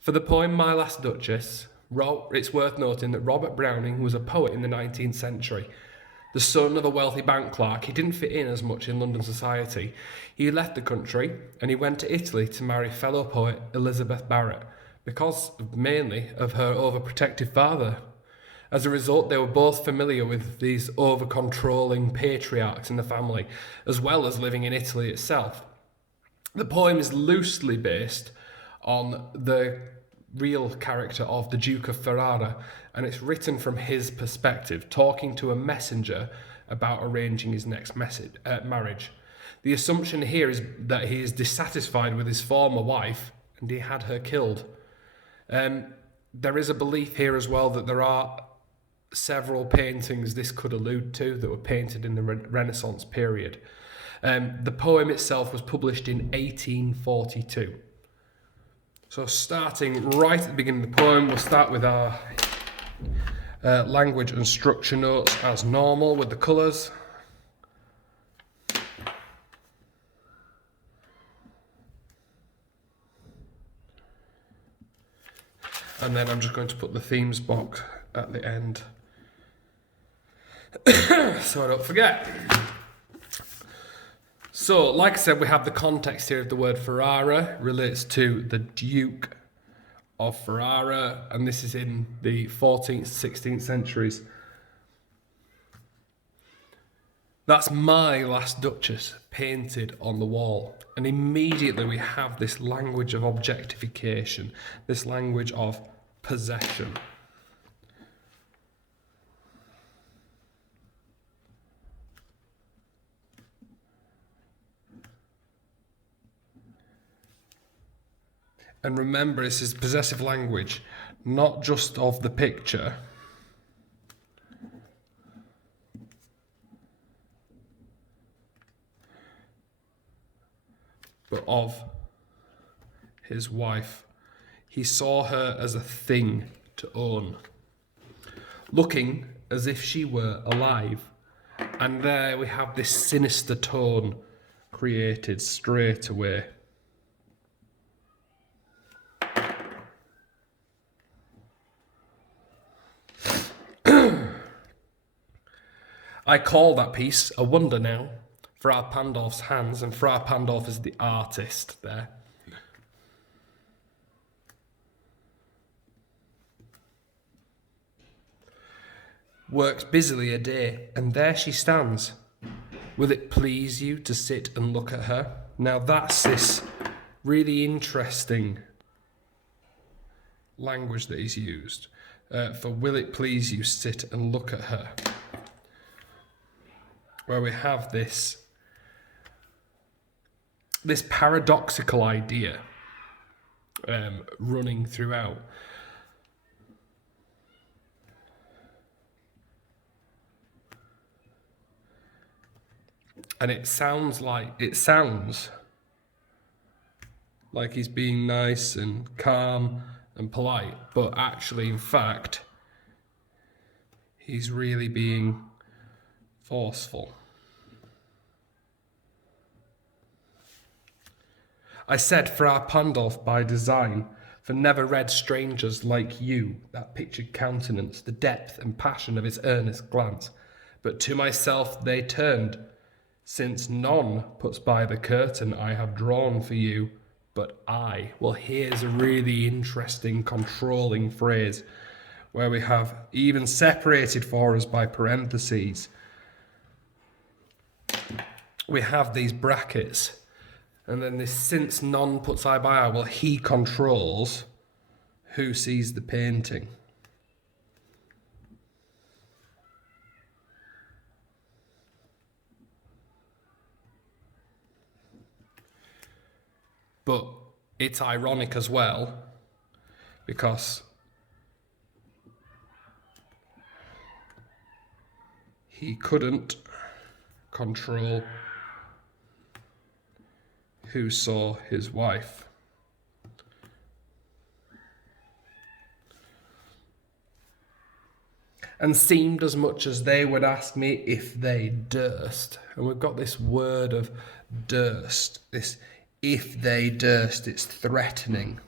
For the poem My Last Duchess, it's worth noting that Robert Browning was a poet in the 19th century. The son of a wealthy bank clerk, he didn't fit in as much in London society. He left the country and he went to Italy to marry fellow poet Elizabeth Barrett, because mainly of her overprotective father. As a result, they were both familiar with these over-controlling patriarchs in the family, as well as living in Italy itself. The poem is loosely based on the real character of the Duke of Ferrara, and it's written from his perspective, talking to a messenger about arranging his next marriage. The assumption here is that he is dissatisfied with his former wife and he had her killed. There is a belief here as well that there are several paintings this could allude to that were painted in the Renaissance period. The poem itself was published in 1842. So starting right at the beginning of the poem, we'll start with our language and structure notes as normal with the colours. And then I'm just going to put the themes box at the end so I don't forget. So, like I said, we have the context here of the word Ferrara relates to the Duke of Ferrara, and this is in the 14th, 16th centuries. That's My Last Duchess painted on the wall. And immediately we have this language of objectification, this language of possession. And remember, this is possessive language, not just of the picture, but of his wife. He saw her as a thing to own, looking as if she were alive. And there we have this sinister tone created straight away. I call that piece a wonder now, Fra Pandolf's hands, and Fra Pandolf is the artist there. Works busily a day, and there she stands. Will it please you to sit and look at her? Now that's this really interesting language that is used for will it please you sit and look at her, where we have this paradoxical idea running throughout. And it sounds like he's being nice and calm and polite, but actually, in fact, he's really being forceful. I said Fra Pandolf by design, for never read strangers like you, that pictured countenance, the depth and passion of his earnest glance. But to myself they turned, since none puts by the curtain I have drawn for you, but I. Well, here's a really interesting controlling phrase, where we have even separated for us by parentheses. We have these brackets. And then this, since none puts I by I, well, he controls who sees the painting. But it's ironic as well, because he couldn't control who saw his wife. And seemed as much as they would ask me if they durst. And we've got this word of durst, this if they durst, it's threatening.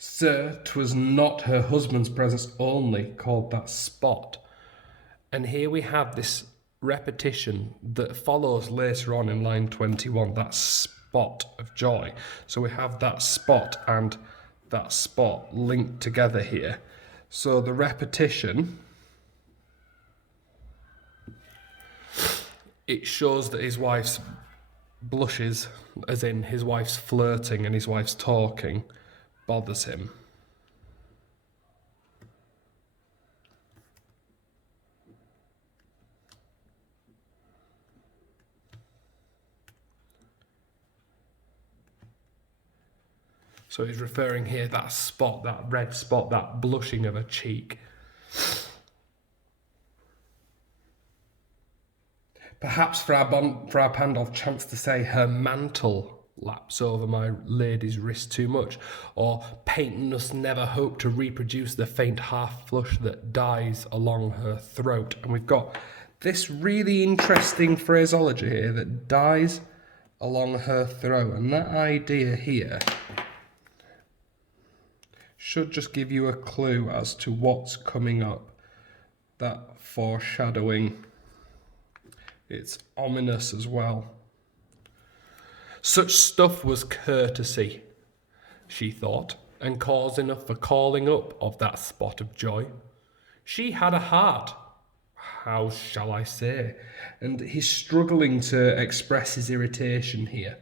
Sir, 'twas not her husband's presence only called that spot. And here we have this repetition that follows later on in line 21, that spot of joy. So we have that spot and that spot linked together here. So the repetition, it shows that his wife's blushes, as in his wife's flirting and his wife's talking, bothers him. So he's referring here, that spot, that red spot, that blushing of her cheek. Perhaps Frau Pandolf chanced to say, her mantle laps over my lady's wrist too much, or Peyton must never hope to reproduce the faint half flush that dies along her throat. And we've got this really interesting phraseology here, that dies along her throat. And that idea here should just give you a clue as to what's coming up. That foreshadowing. It's ominous as well. Such stuff was courtesy, she thought, and cause enough for calling up of that spot of joy. She had a heart, how shall I say? And he's struggling to express his irritation here.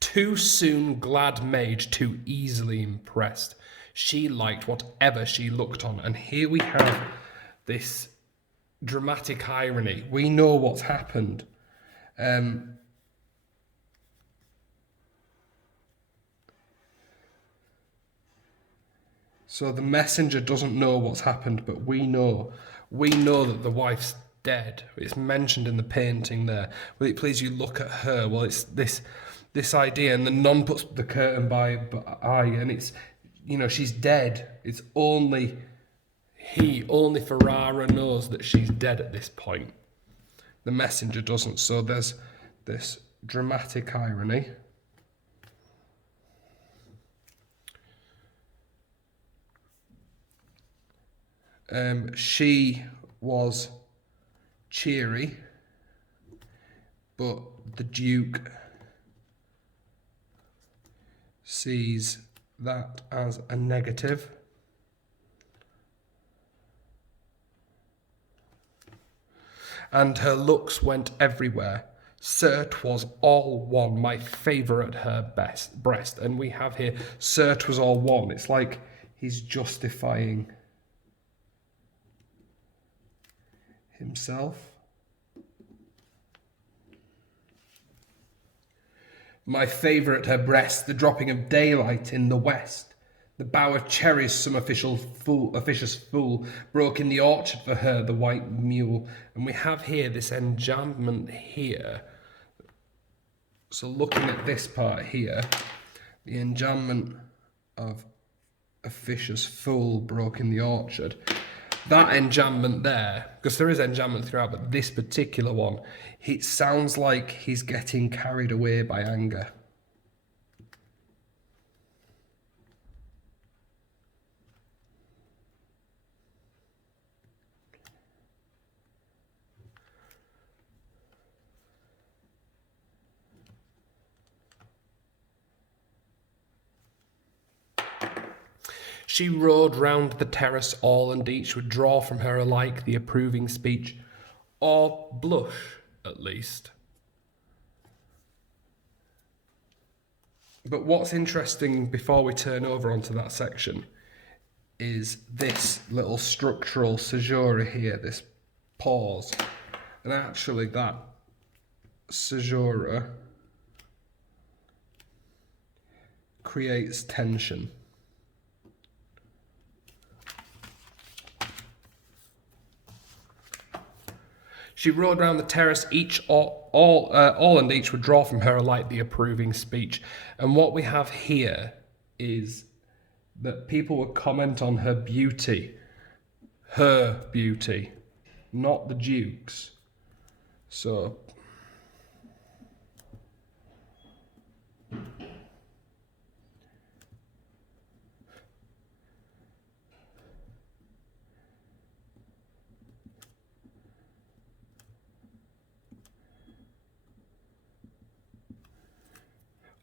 Too soon glad maid, too easily impressed. She liked whatever she looked on. And here we have this dramatic irony. We know what's happened. So the messenger doesn't know what's happened, but we know. We know that the wife's dead. It's mentioned in the painting there. Will it please you look at her? Well, it's this idea, and the nun puts the curtain by eye, and it's, you know, she's dead. It's only Ferrara knows that she's dead at this point. The messenger doesn't. So there's this dramatic irony. She was cheery, but the Duke sees that as a negative. And her looks went everywhere. Sir, 'twas all one, my favourite her breast. And we have here, Sir, 'twas all one. It's like he's justifying himself. My favourite her breast, the dropping of daylight in the west. The bough of cherries some officious fool broke in the orchard for her, the white mule. And we have here this enjambment here. So looking at this part here, the enjambment of officious fool broke in the orchard. That enjambment there, because there is enjambment throughout, but this particular one, it sounds like he's getting carried away by anger. She rode round the terrace all, and each would draw from her alike the approving speech, or blush, at least. But what's interesting before we turn over onto that section is this little structural caesura here, this pause. And actually that caesura creates tension. She rode round the terrace, all and each would draw from her alike the approving speech. And what we have here is that people would comment on her beauty, not the Duke's. So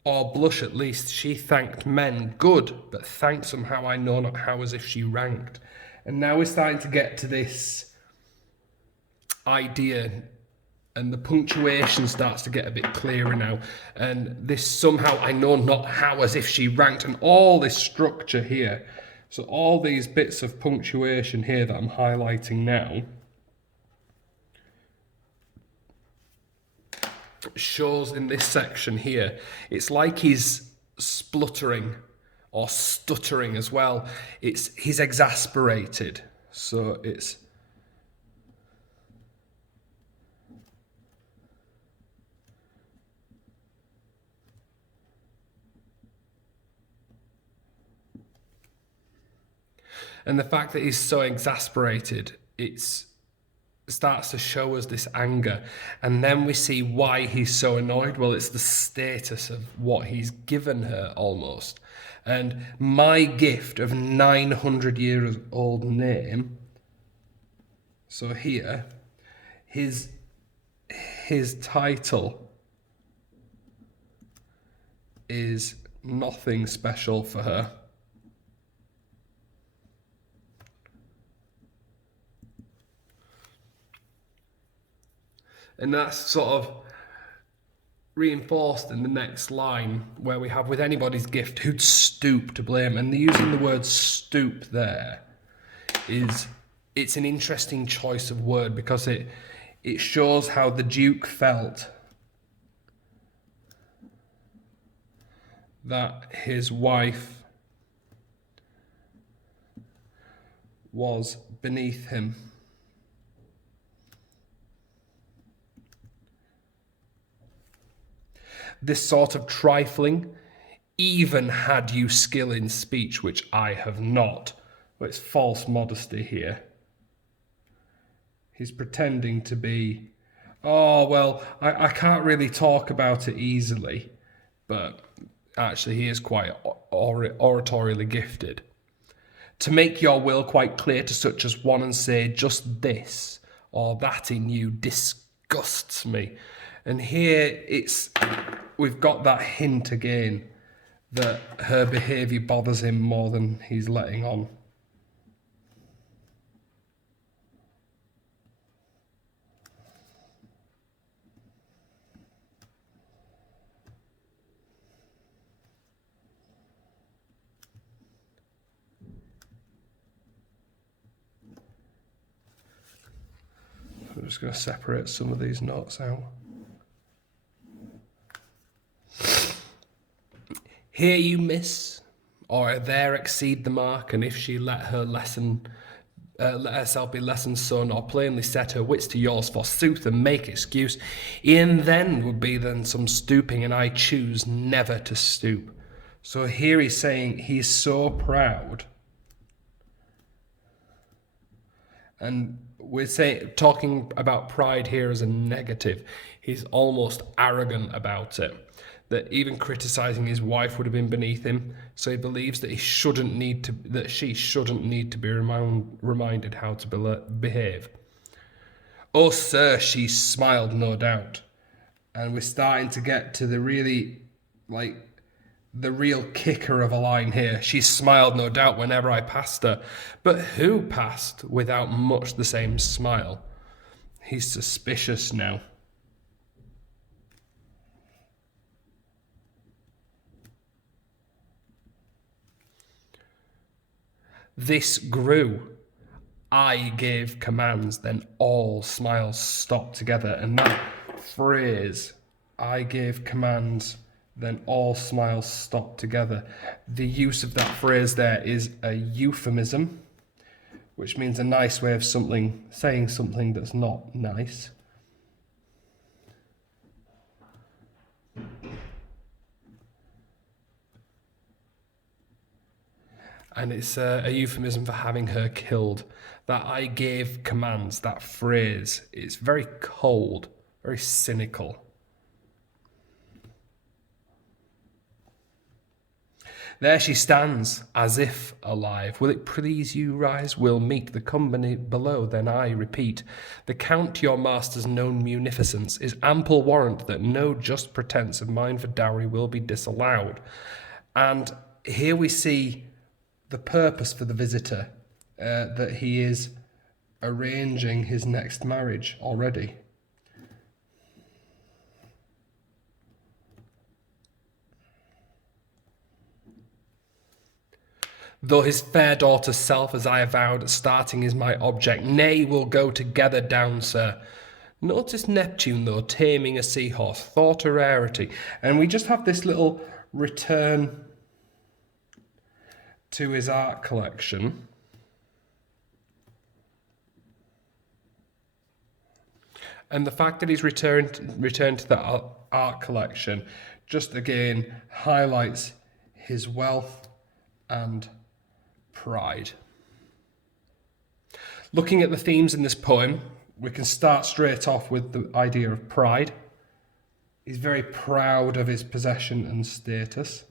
or blush at least. She thanked men good, but thanked somehow I know not how, as if she ranked. And now we're starting to get to this idea, and the punctuation starts to get a bit clearer now. And this somehow I know not how, as if she ranked, and all this structure here. So all these bits of punctuation here that I'm highlighting now shows in this section here. It's like he's spluttering or stuttering as well. He's exasperated. So it's and the fact that he's so exasperated, it's starts to show us this anger. And then we see why he's so annoyed. Well, it's the status of what he's given her almost. And my gift of 900 years old name. So here, his title is nothing special for her. And that's sort of reinforced in the next line where we have with anybody's gift who'd stoop to blame. And using the word stoop there it's an interesting choice of word because it shows how the Duke felt that his wife was beneath him. This sort of trifling, even had you skill in speech, which I have not. Well, it's false modesty here. He's pretending to be, oh, well, I can't really talk about it easily, but actually he is quite oratorially gifted. To make your will quite clear to such as one and say just this or that in you disgusts me. And here we've got that hint again that her behaviour bothers him more than he's letting on. I'm just going to separate some of these notes out. Here you miss, or there exceed the mark, and if she let herself be lesson son, or plainly set her wits to yours forsooth, and make excuse, e'en then would be then some stooping, and I choose never to stoop. So here he's saying he's so proud, and we're talking about pride here as a negative. He's almost arrogant about it. That even criticizing his wife would have been beneath him, so he believes that she shouldn't need to be reminded how to behave. Oh, sir, she smiled, no doubt, and we're starting to get to the real kicker of a line here. She smiled, no doubt, whenever I passed her, but who passed without much the same smile? He's suspicious now. This grew. I gave commands, then all smiles stopped together. And that phrase, I gave commands, then all smiles stopped together. The use of that phrase there is a euphemism, which means a nice way of saying something that's not nice. And it's a euphemism for having her killed. That I gave commands, that phrase, it's very cold, very cynical. There she stands, as if alive. Will it please you rise? We'll meet the company below. Then I repeat, the Count your master's known munificence is ample warrant that no just pretence of mine for dowry will be disallowed. And here we see the purpose for the visitor, that he is arranging his next marriage already. Though his fair daughter's self, as I avowed, starting is my object, nay, we'll go together down, sir. Notice Neptune, though, taming a seahorse, thought a rarity. And we just have this little return to his art collection. And the fact that he's returned to that art collection just again highlights his wealth and pride. Looking at the themes in this poem, we can start straight off with the idea of pride. He's very proud of his possession and status.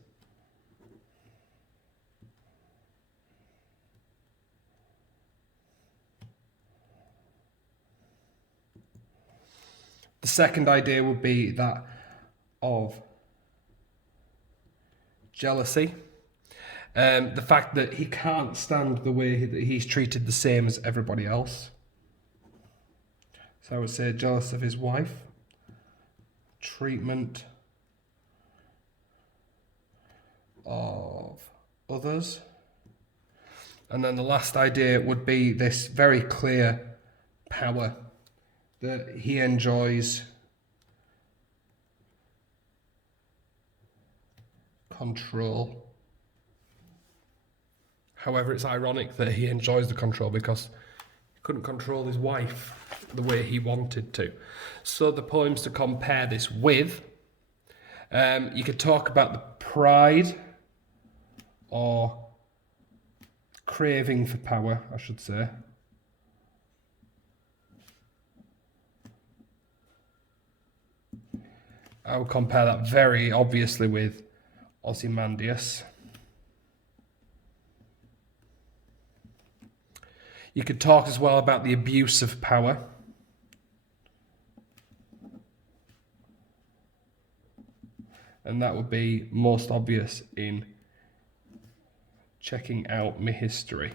The second idea would be that of jealousy. The fact that he can't stand the way that he's treated the same as everybody else. So I would say jealous of his wife. Treatment of others. And then the last idea would be this very clear power that he enjoys control. However, it's ironic that he enjoys the control because he couldn't control his wife the way he wanted to. So the poems to compare this with, you could talk about the pride or craving for power, I should say. I would compare that very obviously with Ozymandias. You could talk as well about the abuse of power. And that would be most obvious in checking out my history.